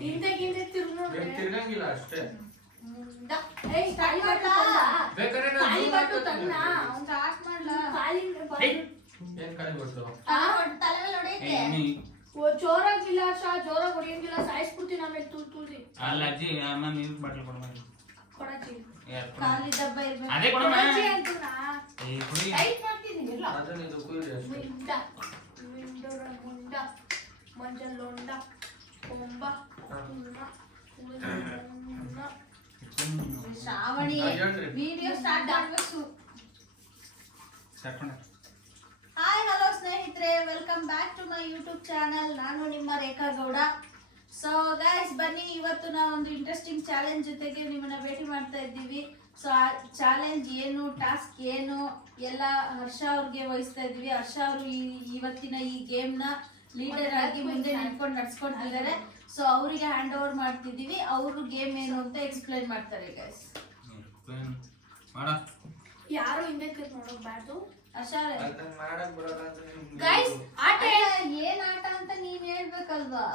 ಹಿಂದೆ ತಿರ್ಗಂಗಿಲ್ಲ ಅಷ್ಟೇ. ಜೋರಾಗಿಲ್ಲ ಜೋರಾಗಿ ಹೊಡಿಯಂಗಿಲ್ಲ ಸಾಯಿಸ್ಬಿಡ್ತೀನಿ ಆಮೇಲೆ ತೂಸಿ ಅಲ್ಲ ಅಜ್ಜಿ ಅಮ್ಮ ನೀರು ಬಾಟ್ಲ್ ಕೊಡಮ್ಮ ಕೊಡಚ್ಚಿ ಖಾಲಿ ಡಬ್ಬ ಇರ್ಬೇಕು ಅದೇ ಕೊಡಮ್ಮ ಟೈಟ್ ಮಾಡ್ತೀನಿ ಎಲ್ಲ ಅದನ್ನ ಇದು ಕುಯ್ರಿ ಅಷ್ಟೇ. ಮುಂಡ ಮಂಜಲ್ಲೊಂಡ ಕೊಂಬ ಶ್ರಾವಣಿ ವಿಡಿಯೋ ಸ್ಟಾರ್ಟ್ ಆಗ್ಬೇಕು. ಹಾಯ್ ಹಲೋ ಸ್ನೇಹಿತರೆ, welcome back to my YouTube channel. ನಾನು ನಿಮ್ಮ ರೇಖಾ ಗೌಡ. ಸೊ ಗೈಸ್ ಬನ್ನಿ, ಇವತ್ತು ನಾವು ಒಂದು ಇಂಟ್ರೆಸ್ಟಿಂಗ್ ಚಾಲೆಂಜ್ ಜೊತೆಗೆ ನಿಮ್ಮನ್ನ ಭೇಟಿ ಮಾಡ್ತಾ ಇದ್ದೀವಿ. ಸೊ ಆ ಚಾಲೆಂಜ್ ಏನು, ಟಾಸ್ಕ್ ಏನು ಎಲ್ಲ ಹರ್ಷ ಅವ್ರಿಗೆ ವಹಿಸ್ತಾ ಇದ್ದೀವಿ. ಹರ್ಷ ಅವರು ಇವತ್ತಿನ ಈ ಗೇಮ್ ನ ಲೀಡರ್ ಆಗಿ ಮುಂದೆ ನಿಂತ್ಕೊಂಡು ನಡ್ಸ್ಕೊಳ್ತಿದ್ದಾರೆ. ಸೊ ಅವರಿಗೆ ಹ್ಯಾಂಡ್ ಓವರ್ ಮಾಡ್ತಿದೀವಿ. ಅವರು ಗೇಮ್ ಏನು ಅಂತ ಎಕ್ಸ್ಪ್ಲೈನ್ ಮಾಡ್ತಾರೆ. ಗೈಸ್ ಯಾರು ಹಿಂದೆ ನೋಡೋಗ್ಬಾರ್ದು. ಗೈಸ್ ಆಟ ಏನ್ ಆಟ ಅಂತ ನೀವ್ ಹೇಳ್ಬೇಕಲ್ವಾ?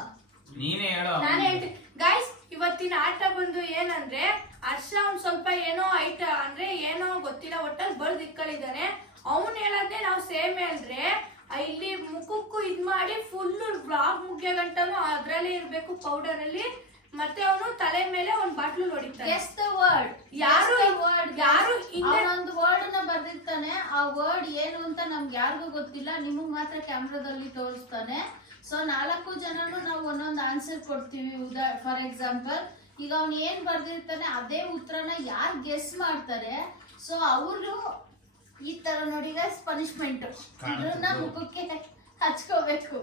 ನೀನೇ ಹೇಳೋ. ನಾನೇ ಹೇಳ್ತೀನಿ ಗೈಸ್, ಇವತ್ತಿನ ಆಟ ಬಂದು ಏನಂದ್ರೆ ಹರ್ಷ ಒಂದ್ ಸ್ವಲ್ಪ ಏನೋ ಐಟ ಅಂದ್ರೆ ಏನೋ ಗೊತ್ತಿಲ್ಲ ಒಟ್ಟಲ್ಲಿ ಬರ್ದ್ ಇಟ್ಕೊಂಡಿದ್ದಾನೆ. ಅವ್ನ್ ಹೇಳೋದೇ ನಾವು ಸೇಮ್ ಹೇಳಿದ್ರೆ ಇಲ್ಲಿ ಮುಖಕ್ಕೂ ಇದ್ ಮಾಡಿ ಫುಲ್ ಬ್ಲಾಗ್ ಮುಗಿಯೋ ಗಂಟನು ಅದ್ರಲ್ಲೇ ಇರ್ಬೇಕು ಪೌಡರ್ ಅಲ್ಲಿ. ಮತ್ತೆ ಅವನು ತಲೆ ಮೇಲೆ ಒಂದ್ ಬಾಟ್ಲು ಹೊಡಿತಾನೆ. ಯಾರು ಒಂದು ವರ್ಡ್ ನ ಬರ್ದಿರ್ತಾನೆ. ಆ ವರ್ಡ್ ಏನು ಅಂತ ನಮ್ಗೆ ಯಾರಿಗೂ ಗೊತ್ತಿಲ್ಲ, ನಿಮಗ್ ಮಾತ್ರ ಕ್ಯಾಮ್ರಾದಲ್ಲಿ ತೋರಿಸ್ತಾನೆ. ಸೊ 4 ಜನನು ನಾವು ಒಂದೊಂದು ಆನ್ಸರ್ ಕೊಡ್ತೀವಿ. ಫಾರ್ ಎಕ್ಸಾಂಪಲ್, ಈಗ ಅವ್ನು ಏನ್ ಬರ್ದಿರ್ತಾನೆ ಅದೇ ಉತ್ತರನ ಯಾರು ಗೆಸ್ ಮಾಡ್ತಾರೆ, ಸೊ ಅವರು ಈ ತರ ನೋಡಿ ಗೈಸ್ ಪನಿಷ್ಮೆಂಟ್ ಇದನ್ನ ಮುಖಕ್ಕೆ ಹಚ್ಕೋಬೇಕು.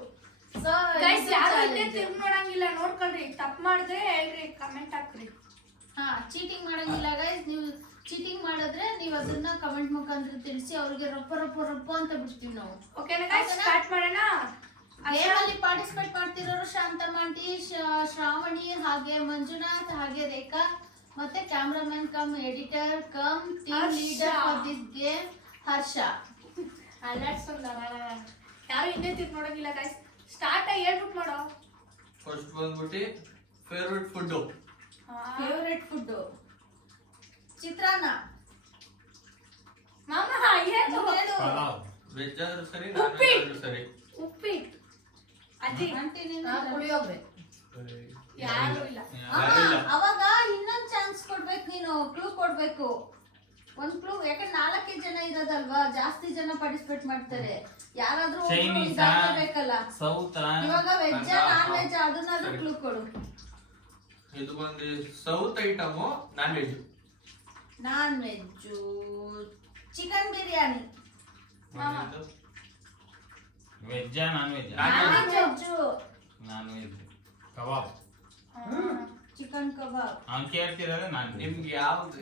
ಸೊ ಗೈಸ್ ಯಾರು ಹಿಂದೆ ತಿರ್ಗಿ ನೋಡಂಗಿಲ್ಲ, ನೋಡ್ಕೊಳ್ರಿ. ತಪ್ಪು ಮಾಡಿದ್ರೆ ಹೇಳ್ರಿ, ಕಮೆಂಟ್ ಹಾಕ್ರಿ. ಚೀಟಿಂಗ್ ಮಾಡಂಗಿಲ್ಲ ಗೈಸ್. ನೀವು ಚೀಟಿಂಗ್ ಮಾಡಿದ್ರೆ ನೀವು ಅದನ್ನ ಕಮೆಂಟ್ ಮುಖಾಂತರ ತಿಳಿಸಿ ಅವ್ರಿಗೆ ರೊಪ್ಪ ರೊಪ್ಪ ರೊಪ್ಪ ಅಂತ ಬಿಡ್ತೀವಿ ನಾವು. ಓಕೆನಾ ಗೈಸ್, ಸ್ಟಾರ್ಟ್ ಮಾಡೋಣ. ಗೇಮ್ ಅಲ್ಲಿ ಪಾರ್ಟಿಸಿಪೇಟ್ ಮಾಡ್ತಿರೋರು ಶಾಂತಮಾಂಟಿ, ಶ್ರಾವಣಿ, ಹಾಗೆ ಮಂಜುನಾಥ್, ಹಾಗೆ ರೇಖಾ, ಮತ್ತೆ cameraman cum editor cum team leader for this game Harsha. ಯಾರು ಹಿಂದೆ ತಿರ್ಗಿ ನೋಡಂಗಿಲ್ಲ ಗೈಸ್. ಸ್ಟಾರ್ಟ್ ಹೇಳ್ಬಿಟ್ಟು ಮಾಡೋ. ಫಸ್ಟ್ ಬಂದ್ಬಿಟ್ಟು ಫೇವರೇಟ್ ಫುಡ್ ಚಿತ್ರಾನ್ನ. ಮಾಮ ಏನು ವೆಜ್ ಆದ್ರೂ ಸರಿ, ನಾನ್ ವೆಜ್ ಆದ್ರೂ ಸರಿ. ಉಪ್ಪಿಟ್ಟು. ಅಜ್ಜಿ ಪುಳಿಯೋಗರೆ. ಯಾರು ಇಲ್ಲ. ಅವಾಗ ಇನ್ನೊಂದ್ ಚಾನ್ಸ್ ಕೊಡ್ಬೇಕು, ನೀನು ಕ್ಲೂ ಕೊಡ್ಬೇಕು. ಒಂದ್ ಕ್ಲೂ, ಯಾಕಂದ್ರೆ 4 ಜನ ಇರೋದಲ್ವಾ, ಜಾಸ್ತಿ ಜನ ಪಾರ್ಟಿಸಿಪೇಟ್ ಮಾಡ್ತಾರೆ. ಯಾರಾದ್ರೂ ಬೇಕಲ್ಲ. ಇವಾಗ ವೆಜ್ ನಾನ್ ವೆಜ್ ಅದನ್ನಾದ್ರೂ ಕ್ಲೂ ಕೊಡು. ಇದು ಬಂದು south item, non veg. Chicken biryani. ವೆಜ್ಜಾ non veg? Non veg kebab. Chicken kebab. ಅವ್ನು ಕೇಳ್ತಿರೋದು ನಾನು. ನಿಮ್ಗೆ ಯಾವ್ದು?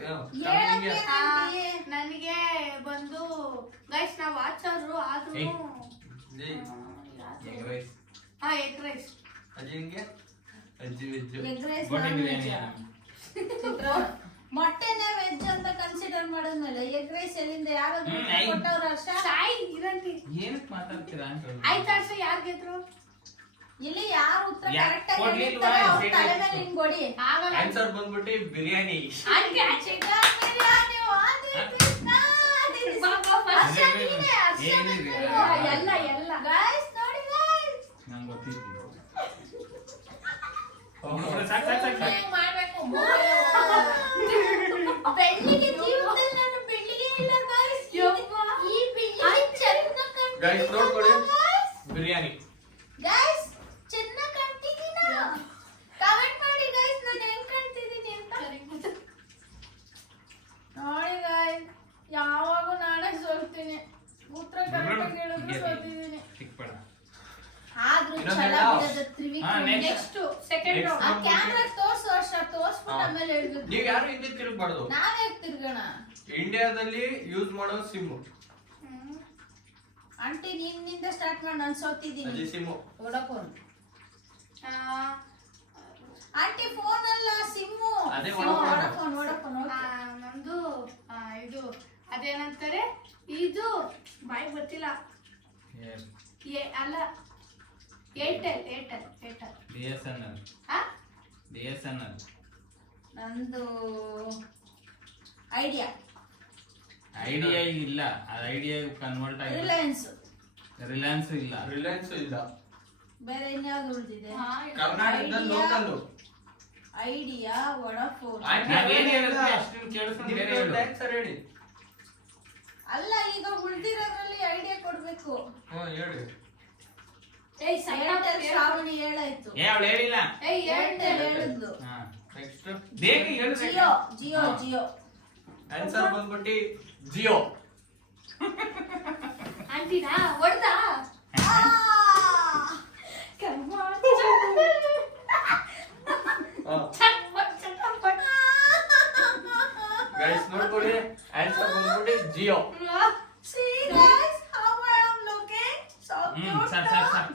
ನನಗೆ ಬಂದು ಗೈಸ್ ನಾವು ವಾಚರು ಆದ್ರೂ ಎಗ್ ರೈಸ್. Egg rice. ಅಜ್ಜಿಗೆ ಅಜ್ಜಿ ವೆಜ್. ಎಗ್ ರೈಸ್ ಮೊಟ್ಟೆನೇ ವೆಜ್ ಅಂತ ಕನ್ಸಿಡರ್ ಮಾಡಿದ್ಮೇಲೆ ಎಗ್ ರೈಸ್ ಎಲ್ಲಿಂದ ಯಾರಾದ್ರೂ ಕೊಟ್ಟವ್ರ? ಹರ್ಷ ಏನಕ್ಕೆ ಮಾತಾಡ್ತೀರಾ ಅಂತ. ಆಯ್ತು ಹರ್ಷ, ಯಾರು ಗೆದ್ರು? ಇಲ್ಲಿ ಯಾರು ಉತ್ತರ ಕರೆಕ್ಟ್ ಆಗಿ ಹೇಳ್ತಾರೆ ಅವ್ರ ತಲೆ ಮೇಲೆ ಹಿಂಗ್ ಹೊಡಿ. ಆನ್ಸರ್ ಬಂದ್ಬಿಟ್ಟು ಬಿರಿಯಾನಿ. ಚಿಕನ್ ಬಿರಿಯಾನಿ. ಹರ್ಷ ನೀನೇ, ಹರ್ಷ ಎಲ್ಲ ಗೈಸ್ ನೋಡಿ ಗೈಸ್. ನಂಗೆ ಗೊತ್ತಿತ್ತು. ಮಾಡ್ಬೇಕು. ಬೆಳ್ಳಿಗೆ ಜೀವನದಲ್ಲಿ ನಾನು ಬೆಳ್ಳಿಗೆ ಇಲ್ಲ ಗೈಸ್. ಈ ಬೆಳ್ಳಿಗೆ ಚೆನ್ನಾಗಿ ಗೈಸ್ ನೋಡ್ಕೊಳ್ಳಿ, ಬಿರಿಯಾನಿ. ಗೈಸ್ ಚೆನ್ನಾಗಿ ಕಾಣ್ತಿದ್ದೀನ? ಕಮೆಂಟ್ ಮಾಡಿ ಗೈಸ್, ನಾನು ಹೆಂಗ್ ಕಾಣ್ತಿದ್ದೀನಿ ಅಂತ. ನೋಡಿ ಗೈಸ್, ಯಾವಾಗ ನಾನೇ ಸೋಲ್ತೀನಿ. ಉತ್ತರ ಕರೆಕ್ಟಾಗಿ ಹೇಳಿದ್ರು ಸೋಲ್ತಿದ್ದೀನಿ. ಆದ್ರೂ ಛಲ ಬಿಡದ ತ್ರಿವಿಕ್ರಮ್. Next second round. ಆ ಕ್ಯಾಮೆರಾ ತೋರ್ಸು ಹರ್ಷ, ತೋರ್ಸ್ಬಿಟ್ಟು ಆಮೇಲೆ ಹೇಳ್ಬೇಕು. ನೀವು ಯಾರು ಹಿಂದೆ ತಿರುಗಬಾರ್ದು. ನಾವ್ ಯಾಕೆ ತಿರ್ಗೋಣ? ಇಂಡಿಯಾದಲ್ಲಿ ಯೂಸ್ ಮಾಡೋ ಸಿಮ್. ಆಂಟಿ ನಿನ್ನಿಂದ ಸ್ಟಾರ್ಟ್ ಮಾಡಿ, ನಾನು ಸೋತಿದ್ದೀನಿ. ಅಜ್ಜಿ ಸಿಮ್. ವೋಡಾಫೋನ್. ಆಂಟಿ ಫೋನ್ ಅಲ್ಲ, ಸಿಮ್ಮು. ಅದೇ ವೋಡಾಫೋನ್. ನಮ್ದು ಇದು ಅದೇನಂತಾರೆ, ಇದು ಬಾಯಿ ಗೊತ್ತಿಲ್ಲ. ಅಲ್ಲ, ಏರ್ಟೆಲ್. BSNL. BSNL. ನಂದು ಐಡಿಯಾ. ಐಡಿಯಾ ಇಲ್ಲ, ಅದು ಐಡಿಯಾ ಕನ್ವರ್ಟ್ ಆಗಿದೆ. ರಿಲಯನ್ಸ್ ಇಲ್ಲ. ರಿಲಯನ್ಸ್ ಇಲ್ಲ. ಬೇರೆ ಇನ್ಯಾವ್ದು ಉಳಿದಿದೆ? ಕರ್ನಾಟಕದ ಲೋಕಲ್. Idea, Vodafone. ನಾವೇನ್ ಹೇಳಿದ್ರೆ ಅಷ್ಟನ್ನು ಕೇಳಿಸ್ಕೊಂಡು ಬೇರೆ ಹೇಳು. ಹೇಳಿ. ಅಲ್ಲ, ಈಗ ಉಳಿದಿರೋದ್ರಲ್ಲಿ ಐಡಿಯಾ ಕೊಡ್ಬೇಕು. ಹೇಳಿ. ಏರ್ಟೆಲ್ ಶ್ರಾವಣಿ ಹೇಳಾಯ್ತು. ಅವಳು ಹೇಳಿಲ್ಲ. ಏರ್ಟೆಲ್ ಹೇಳಿದ್ಲು. ನೆಕ್ಸ್ಟ್ ಬೇಗ ಹೇಳು. ಜಿಯೋ. ಆನ್ಸರ್ ಬಂದ್ಬಿಟ್ಟು ಜಿಯೋ. ಆಂಟಿನಾ ಹೊಡ್ದಾ? ಗೈಸ್ ನೋಡ್ಕೊಳ್ಳಿ, ಆನ್ಸರ್ ಬಂದ್ಬಿಟ್ಟು Jio. See guys, how I am looking? So cute. Sir.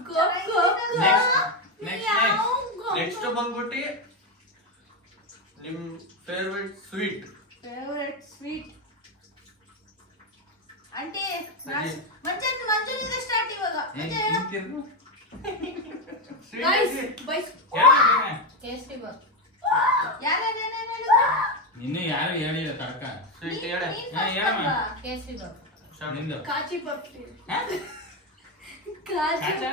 Next ಬಂದ್ಬಿಟ್ಟು ನಿಮ್ favourite sweet. Favourite sweet aunty ಅಜ್ಜಿ. ಮಂಜುನಿಂದ ಸ್ಟಾರ್ಟ್ ಇವಾಗ. ಮಂಜು ಹೇಳು. Guys byes kesari bath. ಯಾರೇನೇನೇನು ಹೇಳಿದ್ರು? ಇನ್ನು ಯಾರು ಹೇಳಿಲ್ಲ ತಡ್ಕ. ಸ್ವೀಟ್ ಹೇಳ. ನೀನ್ first ಹೇಳಮ್ಮ. ಅಲ್ವಾ? ಕೇಸರಿ ಬಾತ್. ನಿಂದು ಕಾಜಿ ಬರ್ಫಿ. ಹಾ? ಕಾಜು ಕಾಚಾ?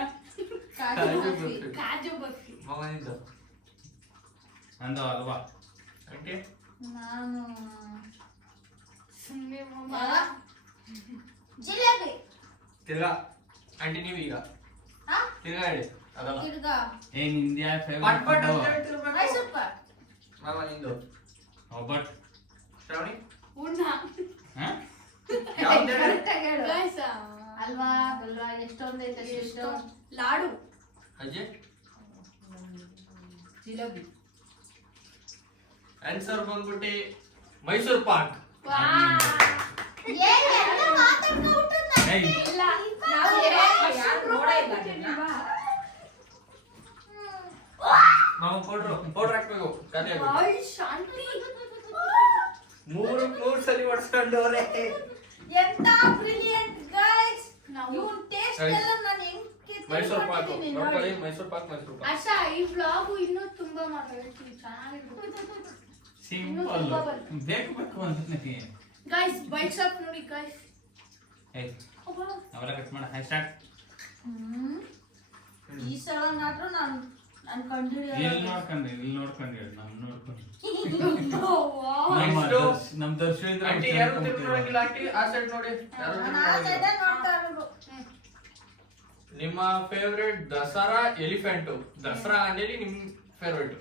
ಕಾಜು ಬರ್ಫಿ. ಕಾಜು ಬರ್ಫಿ. ಮಗನಿಂದ ನಂದು ಅಲ್ವಾ. ಆಂಟಿ ನಾನು ಸುಮ್ಮನೆ ಯಾವ? ಜಿಲೇಬಿ. ತಿರ್ಗಾ ಆಂಟಿ ನೀವು ಈಗ ಹಾ? ತಿರ್ಗಾ ಹೇಳಿ. ಅದಲ್ಲ ತಿರ್ಗಾ ನಿಂದ ಯಾರು ಪಟ್ ಪಟ್ ಅಂತ ಫೇವರೇಟ್? ಹೇಳ್ತಿರ್ಬೇಕು. ಮೈಸೂರ್ ಪಾಕ್. ಮಾಮ ನಿಂದು ಒಬ್ಬಟ್. ಶ್ರಾವಣಿ ಉಣ್ಣ. ಹಾ? ಯಾವ್ದು ಹೇಳಿ? ಕರೆಕ್ಟ್ ಆಗಿ ಹೇಳು. ಗೈಸ್ ಅಲ್ವಾ ಬಲ್ವಾ ಎಷ್ಟೊಂದೈತೆ ಎಷ್ಟು? ಲಾಡು. ಅಜ್ಜಿ ಜಿಲೇಬಿ. ಆನ್ಸರ್ ಬಂದ್ಬಿಟ್ಟು ಮೈಸೂರ್ ಪಾಕ್. ವಾ ಎಲ್ಲ ಮಾತಾಡ್ಕೊಂಡ್ಬಿಟ್ಟು ಏಯ್. ಇಲ್ಲ ನಾವು ಯಾರು ನೋಡೇ ಇಲ್ಲ ಅದನ್ನ. ಮಾಮ ಪೌಡ್ರ್ ಹಾಕ್ಬೇಕು. ಕತೆ ಆಗ್ಬೇಕು. ಬಾಯ್ ಶಾಂತಿ. ಮೂರು ಸಲ ಹೊಡ್ಸ್ಕೊಂಡವ್ರೆ. ಎಂತ ಬ್ರಿಲಿಯಂಟ್ ಗೈಸ್. ನಾವು ಇವನ್ ಟೇಸ್ಟ್ Guys, ಎಲ್ಲ ನಾನು ಹೆಂಗ್ ಮೈಸೂರ್ ಪಾಕ್ ಕಿತ್ಕೊಂಡಿದ್ದೀನಿ ನೋಡ್ಕೊಳ್ಳಿ. ನೋಡಿ. ಮೈಸೂರ್ ಪಾಕ್. ಆಶಾ ಈ ವ್ಲಾಗ್ ಇನ್ನೂ ತುಂಬಾ ಮಾತಾಡ್ತೀವಿ, ಚೆನ್ನಾಗಿರುತ್ತೆ. ಸಿಂಪಲ್. ಬೇಕು ಅಂತ ನನಗೆ. ಗೈಸ್ ಬೈಕ್ಸ್ ಅಪ್ ನೋಡಿ ಗೈಸ್. ಏಯ್ ಅವೆಲ್ಲ ಕಟ್ ಮಾಡ. High start. ಹ್ಮ್. ಈ ಸಲ ಮಾತ್ರ ನಾನು ಇಲ್ಲಿ ಕಂಡುಹಿಡಿಯೋದು. ನೋಡ್ಕೊಂಡು ಹೇಳಿ. ನಮ್ ನೋಡ್ಕೊಂಡು Next. ನಮ್ ದರ್ಶನ ಇದ್ರೆ ಆಂಟಿ ಯಾರು ತಿರ್ಗಿಲ್ಲ. ಆಂಟಿ ಆ ಸೈಡ್ ನೋಡಿ. ಯಾರು ನಾನು ಆ ಸೈಡ್ ನೋಡ್ತಾ ಇರೋದು. ನಿಮ್ಮ ಫೇವರೇಟ್ ದಸರಾ ಎಲಿಫೆಂಟ್. ದಸರಾ ಅಂಗಡಿಯಲ್ಲಿ ನಿಮ್ ಫೇವರೇಟ್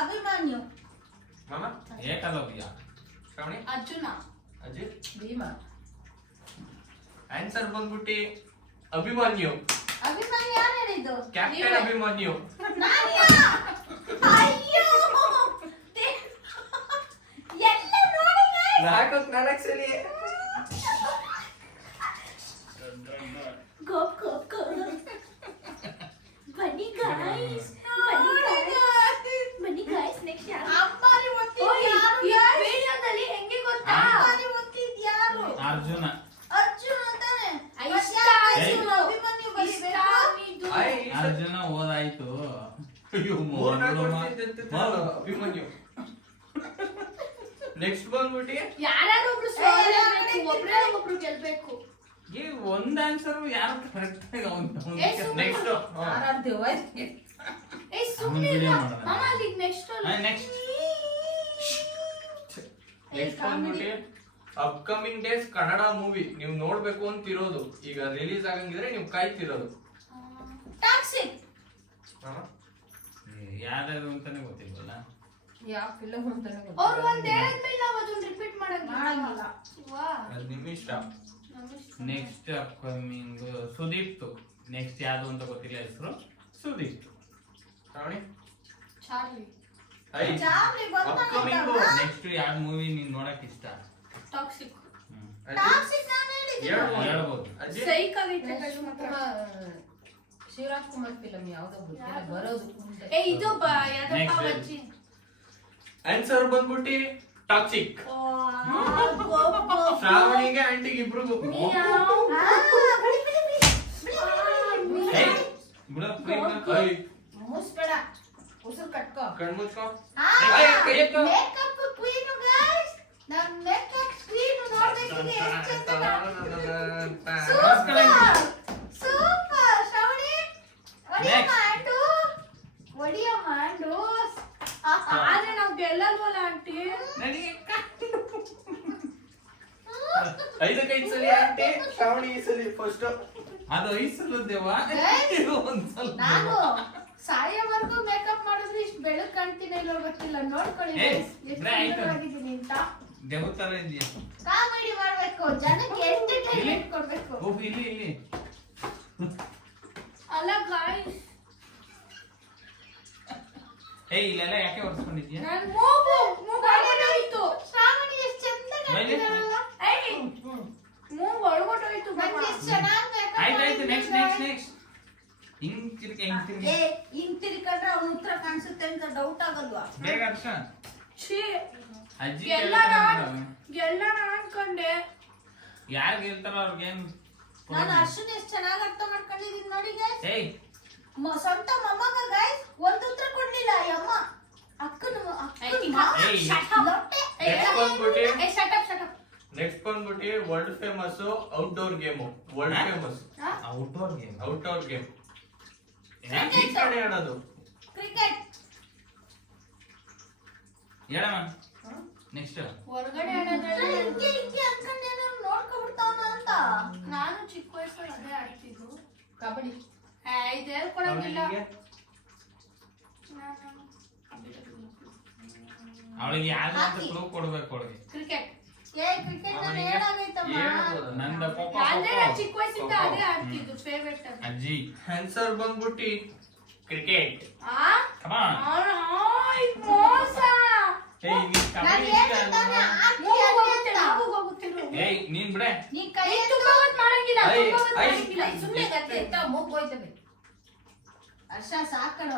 ಅಭಿಮನ್ಯು. ಮಾಮ ಏಕಲವ್ಯ. ಶ್ರಾವಣಿ ಅರ್ಜುನ. ಅಜ್ಜಿ ಭೀಮಾ. ಆನ್ಸರ್ ಬಂದ್ಬಿಟ್ಟು ಅಭಿಮನ್ಯು. ಅಭಿಮನ್ಯು ಯಾರು ಹೇಳಿದ್ದು? ಕ್ಯಾಪ್ಟನ್ ಅಭಿಮನ್ಯು. ನಾನ್ಯಾ? ಅಯ್ಯೋ ಎಲ್ಲ ನೋಡಿ guys. 4 ಸಲ ಗೋ ಬನ್ನಿ guys. ಬನ್ನಿ guys. ನೆಕ್ಸ್ಟ್ ಯಾರು? ಅಂಬಾರಿ ಒತ್ತಿದ್ದು ಯಾರು ಈ guys? ವಿಡಿಯೋದಲ್ಲಿ ಹೆಂಗೆ ಗೊತ್ತಾ? ಅಂಬಾರಿ ಒತ್ತಿದ್ದು ಯಾರು? ಅರ್ಜುನ. ಅರ್ಜುನ ಅಂತಾನೆ. ಇಷ್ಟ ಅಭಿಮನ್ಯು ಬರೀಬೇಕು. ಇದು. ಅರ್ಜುನ ಓದಾಯ್ತು. ಅಯ್ಯೋ ಅಭಿಮನ್ಯು. ನೆಕ್ಸ್ಟ್ ಬಂದ್ಬಿಟ್ಟು ಯಾರು ಒಬ್ರು ಏ, ಒಬ್ರೇ ಒಬ್ರು ಗೆಲ್ಬೇಕು. ಈ ಒಂದ್ ಆನ್ಸರ್ ಯಾರು ಕರೆಕ್ಟ್ ಏ, ಸುಮ್ನೆ. ನೆಕ್ಸ್ಟ್ ಆರಾಧ್ಯ ಏ ಸುಮ್ಮನೆ video ಮಾಡೋಣ. ಮಾಮ ಈಗ ನೆಕ್ಸ್ಟ್ ನೆಕ್ಸ್ಟ್. ನೆಕ್ಸ್ಟ್ ಬಂದ್ಬಿಟ್ಟು ಅಪ್ಕಮಿಂಗ್ ಡೇಸ್ ಕನ್ನಡ ಮೂವಿ ನೀವು ನೋಡ್ಬೇಕು ಅಂತಿರೋದು. ಈಗ ರಿಲೀಸ್ ಆಗಂಗಿದ್ರೆ ನೀವು ಕಾಯ್ತಿರೋದು. ಟಾಕ್ಸಿಕ್. ಯಾರ್ಯಾರು ಅಂತಾನೆ ಗೊತ್ತಿಲ್ವಲ್ಲ. ಯಾವ ಫಿಲಮ್ ಅಂತಾನೆ ಅವ್ರು ಒಂದ್ ಹೇಳಿದ್ಮೇಲೆ ನಾವು ಅದನ್ನ ರಿಪೀಟ್ ಮಾಡಂಗಿಲ್ಲ. ಮಾಡಂಗಿಲ್ಲ. ವಾ ಅದು ನಿಮ್ಮ ಇಷ್ಟ. Next upcoming Sudeep. ನೆಕ್ಸ್ಟ್ ಯಾವ್ದು ಅಂತ ಗೊತ್ತಿಲ್ಲ ಹೆಸರು. Sudeep. Shravani Charlie. Charlie upcoming next ಯಾವ್ದು ಮೂವಿ ನೀನ್ ನೋಡಕ್ ಇಷ್ಟ? ಟಾಕ್ಸಿಕ್. ಟಾಕ್ಸಿಕ್ ನಾನು ಹೇಳಿದ್ದೀನಿ. ಹೇಳ್ಬೋದು. ಅಜ್ಜಿ ಸೈಕ್ ಆಗೈತೆ ಕೈ ಮಾತ್ರ. ಶಿವರಾಜ್ ಕುಮಾರ್ ಫಿಲಮ್ ಯಾವ್ದೋ ಗೊತ್ತಿಲ್ಲ ಬರೋದು ಮುಂದೆ. ಏ ಇದು ಯಾವ್ದಪ್ಪ Next. ಬಜ್ಜಿ. ಆನ್ಸರ್ ಬಂದ್ಬಿಟ್ಟು ಟಾಕ್ಸಿಕ್. ಶ್ರಾವಣಿಗೆ ಆಂಟಿಗೆ ಇಬ್ರಿಗೂ ಏಯ್, ಬಿಡು, free ಮಾಡ್ಕೊ. ಮುಸ್ಬೇಡ ಉಸಿರು ಕಟ್ಕೋ. ಕಣ್ ಮುಚ್ಕೋ. ಮೇಕಪ್ ಕ್ವೀನ್ ಗೈಸ್, ನಮ್ ಮೇಕಪ್ ಕ್ವೀನ್ ನೋಡ್ಬೇಕಿದೆ ಎಷ್ಟು ಚಂದ. ಸೂಪರ್ ಶ್ರಾವಣಿ, ಒಡಿಯ ಮಾಂಡು. ಆದ್ರೆ ನಾವ್ ಗೆಲ್ಲಲ್ವಲ್ಲ ಆಂಟಿ. ಐದಕ್ಕೈದು ಸಲ ಆಂಟಿ, ಶ್ರಾವಣಿ ಈ ಸಲ ಫಸ್ಟ್. ಅದು 5 ಸಲ ದೇವಾ, ಒಂದ್ಸಲ ನಾನು ಸಾಯೋವರೆಗೂ ಮೇಕಪ್ ಮಾಡಿದ್ರೆ ಇಷ್ಟು ಬೆಳಕು ಕಾಣ್ತೀನಿ ಇಲ್ಲೋ ಗೊತ್ತಿಲ್ಲ. ನೋಡ್ಕೊಳ್ಳಿ ಏ, guys, ಎಷ್ಟು ಬ್ರೇ, ಆಯ್ತು. ಸುಂದರವಾಗಿದ್ದೀನಿ ಅಂತ. ದೇವ ತರ ಇದೆಯಾ? ಕಾಮಿಡಿ ಮಾಡ್ಬೇಕು, ಜನಕ್ಕೆ ಎಂಟರ್ಟೈನ್ಮೆಂಟ್ ಕೊಡ್ಬೇಕು. ಓ ಇಲ್ಲಿ ಅಲ್ಲ ಗಾಯ್ಸ್, ಏಯ್ ಇಲ್ಲೆಲ್ಲ ಯಾಕೆ ಒರೆಸ್ಕೊಂಡಿದ್ಯಾ? ನನ್ ಮೂಗು ಒಳಗೋಯ್ತು. ಶ್ರಾವಣಿ ಎಷ್ಟು ಚಂದ ಕಾಣ್ತಿದಾರಲ್ಲ. ಏಯ್ ಮೂಗು ಒಳಗೋಯ್ತು. ನಂಗೆ ಎಷ್ಟು ಚೆನ್ನಾಗಿ makeup ಆಯ್ತಾಯ್ತು, ನೆಕ್ಸ್ಟ್ ಮಾಡಿದ್ದೀನಿ ನೆಕ್ಸ್ಟ್ ನೆಕ್ಸ್ಟ್ ಹಿಂಗ್ ತಿರ್ಗಿ ಏ, ಹಿಂಗ್ ತಿರ್ಕೊಂಡ್ರೆ ಅವ್ನ ಉತ್ತರ ಕಾಣಿಸುತ್ತೆ ಅಂತ ಡೌಟ್ ಆಗಲ್ವಾ? ಬೇಗ ಹರ್ಷ. ಛೀ, ಅಜ್ಜಿ ಗೆಲ್ಲಣ ಅನ್ಕೊಂಡೆ. ಯಾರು ಗೆಲ್ತಾರೋ ಅವ್ರಿಗೇನು ನಾನು ಅರ್ಶನ್ ಎಷ್ಟು ಚೆನ್ನಾಗಿ ಅರ್ಥ ಮಾಡ್ಕೊಂಡಿದೀನಿ ನೋಡಿ ಗೈಸ್. ಏಯ್ ಸ್ವಂತ ಮೊಮ್ಮಗ ಗೈಸ್ ಒಂದು ಉತ್ತರ ಕೊಡ್ಲಿಲ್ಲ ಈ ಅಮ್ಮ. ಅಕ್ಕನ ಏಯ್. ನೆಕ್ಸ್ಟ್ ಬಂದ್ಬಿಟ್ಟು world famous outdoor game. World famous outdoor game. Outdoor game ಈ ಕಡೆ ಆಡೋದು. ಕ್ರಿಕೆಟ್. ಹೇಳಮ್ಮ ನೆಕ್ಸ್ಟ್. ಹೊರಗಡೆ ಹಿಂಗೆ ಹಿಂಗೆ ಅನ್ಕೊಂಡೆ ನಾನು ನೋಡ್ಕೊಂಡ್ಬಿಡ್ತಾವನ ಅಂತ. ನಾನು ಚಿಕ್ಕ ವಯಸ್ಸಲ್ಲಿ ಅದೇ ಆಡ್ತಿದ್ದು. ಕಬಡ್ಡಿ. ಇದು ಹೇಳ್ಕೊಡಂಗಿಲ್ಲ. ಅವಳಿಗೆ ಯಾವ್ದು ಅಂತ ಹಾಕಿ. ಕ್ಲೂ ಕೊಡ್ಬೇಕು ಅವಳಿಗೆ. ಕ್ರಿಕೆಟ್. ಏ ಕ್ರಿಕೆಟ್ ನಾನು ಹೇಳಾಗೈತಮ್ಮ. ನಂದ ಪಪ್ಪ ಅಂದ್ರೆ ನಾನು ಚಿಕ್ಕ ವಯಸ್ಸಿಂದ ಅದೇ ಆಡ್ತಿದ್ದು. ಫೇವ್ರೆಟ್ ಅಂತ. ಅಜ್ಜಿ ಆನ್ಸರ್ ಬಂದ್ಬಿಟ್ಟು ಕ್ರಿಕೆಟ್. Come on. ಮೋಸ. ಏಯ್ ನೀ ನಾನು ಕಬಡ್ಡಿ ಹೇಳ್ತಾನೆ ಆಡ್ತಿ ಮೂಗು ಅಡ್ಡಿ ಹೋಗುತ್ತೆ, ಅಂತ. ಮೂಗು ಹೋಗುತ್ತಿರು. ಏಯ್ ನೀನ್ ಬಿಡೆ. ನೀ ಕೈ ನೀನ್ ಎತ್ತು. ತುಂಬಾ ಹೊತ್ತು ಮಾಡಂಗಿಲ್ಲ, ಐ, ತುಂಬಾ ಹೊತ್ತು ಐ. ಮಾಡಂಗಿಲ್ಲ. ಸುಮ್ಮನೆ ಗತ್ತೆ ಎತ್ತ ಮೂಗ್ ಹೋಯ್ತದೆ. ಹರ್ಷ ಸಾಕಣ.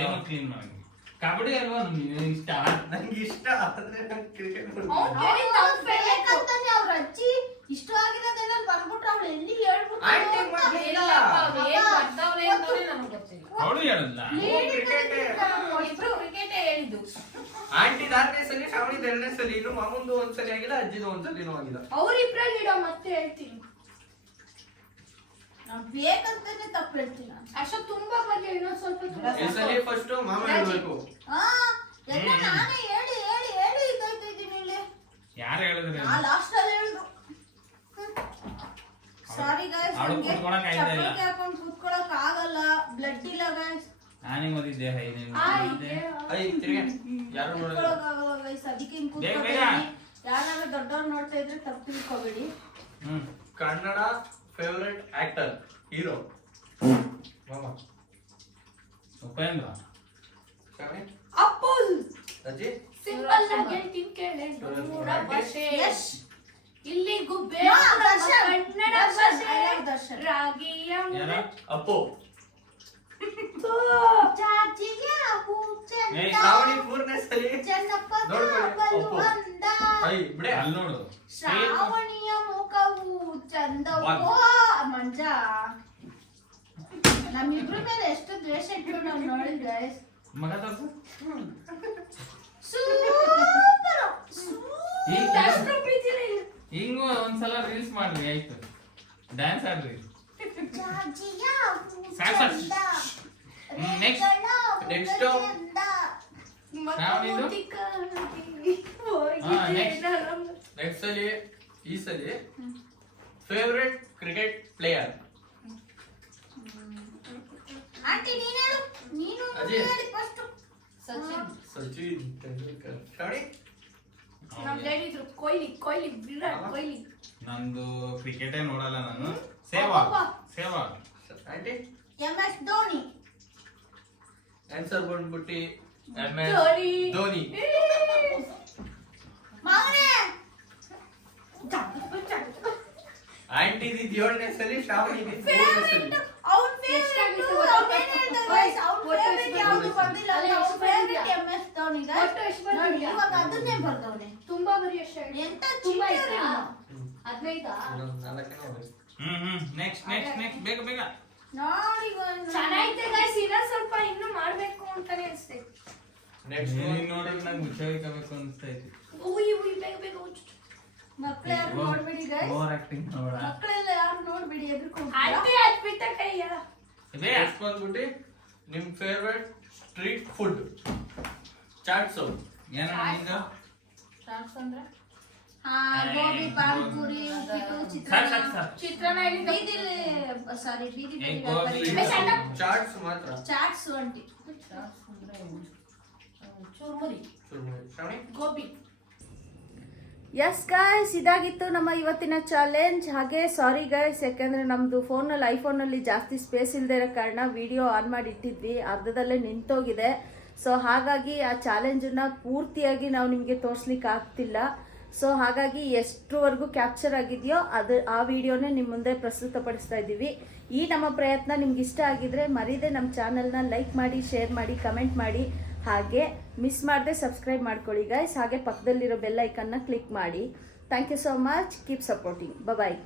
ಏನು ಕ್ಲೀನ್ ಮಾಡಿ. ಕಬಡ್ಡಿ ಅಲ್ವಾ ನಿನಗೆ ಇಷ್ಟ? ನಂಗೆ ಇಷ್ಟ ಆದ್ರೆ ನಂಗೆ ಕ್ರಿಕೆಟ್ ಅವ್ನ್ ಕೇಳಿದ್ದು ಅವ್ನ್ favourite. ಬೇಕಂತಾನೆ ಅವ್ರ ಅಜ್ಜಿ ಇಷ್ಟ ಆಗಿರೋದೆಲ್ಲ ಬಂದ್ಬಿಟ್ರೆ ಅವಳು ಎಲ್ಲಿ ಹೇಳ್ಬಿಟ್ಟು ಆಂಟಿ ಮಾಡ್ಲಿಲ್ಲ. ಇಲ್ಲಪ್ಪ, ಅವ್ರು ಏನ್ ಮಾಡ್ತಾವ್ರೆ ಅಂತವ್ರೆ ನಮ್ಗೆ ಗೊತ್ತಿಲ್ಲ. ಅವಳು ಹೇಳಲ್ಲ. ಇಬ್ರು ಕ್ರಿಕೆಟೇ ಹೇಳಿದ್ದು. ಆಂಟಿ 4ನೇ ಸಲ, ಶ್ರಾವಣಿ 2ನೇ ಸಲ, ಇನ್ನು ಮಾಮಂದು ಒಂದ್ಸಲಿ ಆಗಿಲ್ಲ, ಅಜ್ಜಿದು ಒಂದ್ಸಲಿನೂ ಆಗಿಲ್ಲ. ಅವ್ರಿಬ್ರಲ್ಲಿ ಇಡೋ ಮತ್ತೆ ಹೇಳ್ತೀನಿ. ನಾವ್ ಬೇಕಂತಾನೆ ತಪ್ಪು ಹೇಳ್ತೀನಿ ನಾನು. ಅಷ್ಟೊಂದು ತುಂಬಾ ಬಗ್ಗೆ ಇನ್ನೊಂದ್ ಸ್ವಲ್ಪ ತುಂಬಾ ಈ ಸಲ ಫಸ್ಟ್ ಮಾಮ ಹೇಳ್ಬೇಕು. ಆ ಎಲ್ಲ ನಾನೇ ಹೇಳಿ ಹೇಳಿ ಹೇಳಿ ಇದ್ದಾಯ್ತಿದ್ದೀನಿ ಇಲ್ಲಿ. ಯಾರು ಹೇಳಿದ್ರೆ? ನಾ ಲಾಸ್ಟ್ ಅಲ್ಲಿ ಹೇಳಿದ್ರು. ಸಾರಿ ಗೈಸ್, ಅವಳು ನನಗೆ ಕೂತ್ಕೊಳಕ್ ಆಯ್ತಾ ಇಲ್ಲ. ಚಪ್ಪಲಿ ಹಾಕೊಂಡು ಕೂತ್ಕೊಳಕ್ ಆಗಲ್ಲ. ಬ್ಲಡ್ ಇಲ್ಲ ಗೈಸ್. ನಾನೇ ಓದಿದ್ದೆ ಹೈ ನೀನು ಆಯ್, ಓದಿದ್ದೆ. ಐ ತಿರ್ಗಿ ಯಾರು ನೋಡಿದ್ರು? ಕೂತ್ಕೊಳಕ್ ಆಗಲ್ಲ ಗೈಸ್, ಅದಕ್ಕೆ ಹಿಂಗ್ ಬೇಗ, ಕೂತ್ಕೊತೀನಿ. ಯಾರಾದ್ರೂ ದೊಡ್ಡವ್ರು ನೋಡ್ತಾ ಇದ್ರೆ ತಪ್ಪು ತಿಳ್ಕೊಬೇಡಿ. ಹ್ಮ್ ಕನ್ನಡ ಫೇವರೇಟ್ ಆಕ್ಟರ್, ಹೀರೋ ಮಾಮ. ಉಪೇಂದ್ರ. ಶ್ರಾವಣಿ, ಅಪ್ಪು. ಅಜ್ಜಿ, ಸಿಂಪಲ್ ಆಗಿ ಹೇಳ್ತೀನಿ ಕೇಳಿ. ನೂರ ಭಾಷೆ. ಯಶ್. ಇಲ್ಲಿಗೂ ಹಾ, ಬೇಕು ನಮ್ಮ ದರ್ಶನ್. ಕನ್ನಡ ದರ್ಶನ್, ಭಾಷೆ. I love Darshan. ರಾಗಿಯ ಯಾರ? ಅಪ್ಪು. ಜಾಜಿಯ ಹೂ ಚಂದ. ಏಯ್, ಶ್ರಾವಣಿ 3ನೇ ಸಲಿ. ಜನಪದ ನೋಡ್ಕೊಳ್ಳಿ, ಬಲು ಅಪ್ಪು. ಅಂದ. ಐ ಬಿಡೆ. ಅಲ್ಲಿ ನೋಡು. ಶ್ರಾವಣಿಯ ಮುಖವು ಚಂದವು. ಮಂಜ ನಮ್ಮಿಬ್ರ ಮೇಲೆ ಎಷ್ಟು ದ್ವೇಷ ಇಟ್ಟು ನಾವು ನೋಡಿದ್ರೆ ಮಗ ತೋರ್ಸು. ಸೂಪರ್ ಈಗ ಅಷ್ಟು ಪ್ರೀತಿನೇ ಇಲ್ಲ. ಹಿಂಗೂ ಒಂದ್ಸಲ ರೀಲ್ಸ್ ಮಾಡ್ರಿ ಆಯ್ತು. ಡ್ಯಾನ್ಸ್ ಆಡ್ರಿ. ಜಾಜಿಯ ಹೂ ಸಾಕ್ ಸಾಕ್. ಚಂದ. next. Next. ಶ್ರಾವಣಿದು? next. ನೆಕ್ಸ್ಟ್ ಸಲಿ, ಈ ಸಲಿ ಫೇವರೇಟ್ ಕ್ರಿಕೆಟ್ ಪ್ಲೇಯರ್. ಆಂಟಿ ನೀನ್ ಹೇಳು. ನೀನು ಅಜಯ್. ಹೇಳಿ ಫಸ್ಟ್. ಸಚಿನ್. ಸಚಿನ್ ತೆಂಡೂಲ್ಕರ್. ಶ್ರಾವಣಿ, ನಮ್ ಹೇಳಿದ್ರು ಕೊಹ್ಲಿ, ವಿರಾಟ್ ಕೊಹ್ಲಿ. ನಂದು ಕ್ರಿಕೆಟೇ ನೋಡಲ್ಲ ನಾನು. Sehwag. Sehwag. Aunty MS Dhoni. Answer ಬಂದ್ಬಿಟ್ಟು MS ಧೋನಿ. ಧೋನಿ. ಮಗನೇ ಆಂಟಿ ಇದು 7ನೇ ಸಲಿ, ಶ್ರಾವಣಿ ಇದು 3ನೇ ಸಲಿ. ಅವ್ನ್ ಫೇವರೇಟ್ ಅವ್ನೇನ್ ಹೇಳ್ದ guys, ಅವ್ನ್ ಫೇವರೇಟ್ ಯಾವ್ದು ಬಂದಿಲ್ಲ ಅಂತ. ಅವ್ನ್ ಫೇವರೇಟ್ MS ಧೋನಿ guys. ಒಟ್ಟು ಎಷ್ಟು ನೋಡಿ, ಬಂದಿಲ್ಲ? ಇವಾಗ ಅದನ್ನೇ ಬರ್ದವ್ನೆ. ತುಂಬಾ ಬರೀ ಎಷ್ಟು ಎಂತ ತುಂಬಾ ಚಿಟ್ಟೆ ಆಯ್ತಾ? ರೀ. 15 ಇನ್ನೊಂದು 4ನೇ ಹೋಗ್ಬೇಕು. ನೆಕ್ಸ್ಟ್ ಬೇಗ ಬೇಗ. ನೋಡಿ ಚೆನ್ನಾಗೈತೆ ಗೈಸ್, ಇನ್ನೊಂದ್ ಸ್ವಲ್ಪ ಇನ್ನೂ ಮಾಡ್ಬೇಕು ಅಂತಾನೆ ಅನ್ಸ್ತೈತೆ. ನೆಕ್ಸ್ಟ್ ನೀನ್ ನೋಡಿದ್ರೆ ನಂಗೆ ಹುಷಾರಿಕಬೇಕು ಅನಿಸ್ತೈತಿ. ಉಯ್ ಬೇಗ ಬೇಗ ಉಚ್ಚು. ಮಕ್ಕಳು ಯಾರು ನೋಡ್ಬಿಡಿ ಗೈಸ್, ಓವರ್ ಆಕ್ಟಿಂಗ್ ನೋಡ. ಮಕ್ಕಳೆಲ್ಲ ಯಾರು ನೋಡ್ಬಿಡಿ ಎದ್ರುಕೊಂಡು. ಅಡ್ಡಿ ಹತ್ಬಿಟ್ಟ ಕೈಯ. ನೆಕ್ಸ್ಟ್ ಬಂದ್ಬಿಟ್ಟು ನಿಮ್ ಫೇವ್ರೆಟ್ ಸ್ಟ್ರೀಟ್ ಫುಡ್ ಚಾಟ್ಸ್. ಏನೋ ನಿಂದ ಚಾಟ್ಸ್ ಅಂದ್ರೆ ಹಾ, ಗೋಬಿ, ಪಾನಿಪುರಿ, ಉಪ್ಪಿಟ್ಟು, ಚಿತ್ರಾನ್ನ ಇಲ್ಲಿಂದ ಬೀದಿಲಿ ಸಾರಿ ಬೀದಿ ಏ, ಗೋಬಿ. ಚಾಟ್ಸ್ ಮಾತ್ರ. ಚಾಟ್ಸ್ ಅಂಟಿ. ಚಾಟ್ಸ್ ಅಂದ್ರೆ ಚುರ್ಮುರಿ. ಶ್ರಾವಣಿ ಗೋಬಿ. ಎಸ್ ಗಾಯ್ಸ್, ಇದಾಗಿತ್ತು ನಮ್ಮ ಇವತ್ತಿನ ಚಾಲೆಂಜ್. ಹಾಗೆ ಸಾರಿ ಗೈಸ್, ಯಾಕಂದ್ರೆ ನಮ್ದು ಫೋನಲ್ಲಿ ಐಫೋನಲ್ಲಿ ಜಾಸ್ತಿ ಸ್ಪೇಸ್ ಇಲ್ಲದೆ ಇರೋ ಕಾರಣ ವಿಡಿಯೋ ಆನ್ ಮಾಡಿ ಇಟ್ಟಿದ್ವಿ, ಅರ್ಧದಲ್ಲೇ ನಿಂತೋಗಿದೆ. ಸೊ ಹಾಗಾಗಿ ಆ ಚಾಲೆಂಜನ್ನ ಪೂರ್ತಿಯಾಗಿ ನಾವು ನಿಮಗೆ ತೋರಿಸ್ಲಿಕ್ಕೆ ಆಗ್ತಿಲ್ಲ. ಸೊ ಹಾಗಾಗಿ ಎಷ್ಟರವರೆಗೂ ಕ್ಯಾಪ್ಚರ್ ಆಗಿದೆಯೋ ಆ ವಿಡಿಯೋನೇ ನಿಮ್ಮ ಮುಂದೆ ಪ್ರಸ್ತುತಪಡಿಸ್ತಾ ಇದ್ದೀವಿ. ಈ ನಮ್ಮ ಪ್ರಯತ್ನ ನಿಮ್ಗೆ ಇಷ್ಟ ಆಗಿದ್ರೆ ಮರೀದೆ ನಮ್ಮ ಚಾನಲ್ನ ಲೈಕ್ ಮಾಡಿ, ಶೇರ್ ಮಾಡಿ, ಕಮೆಂಟ್ ಮಾಡಿ, ಹಾಗೆ ಮಿಸ್ ಮಾಡದೆ ಸಬ್ಸ್ಕ್ರೈಬ್ ಮಾಡ್ಕೊಳ್ಳಿ ಗೈಸ್. ಹಾಗೆ ಪಕ್ಕದಲ್ಲಿರೋ ಬೆಲ್ ಐಕನ್ನ ಕ್ಲಿಕ್ ಮಾಡಿ. Thank you so much. Keep supporting. Bye.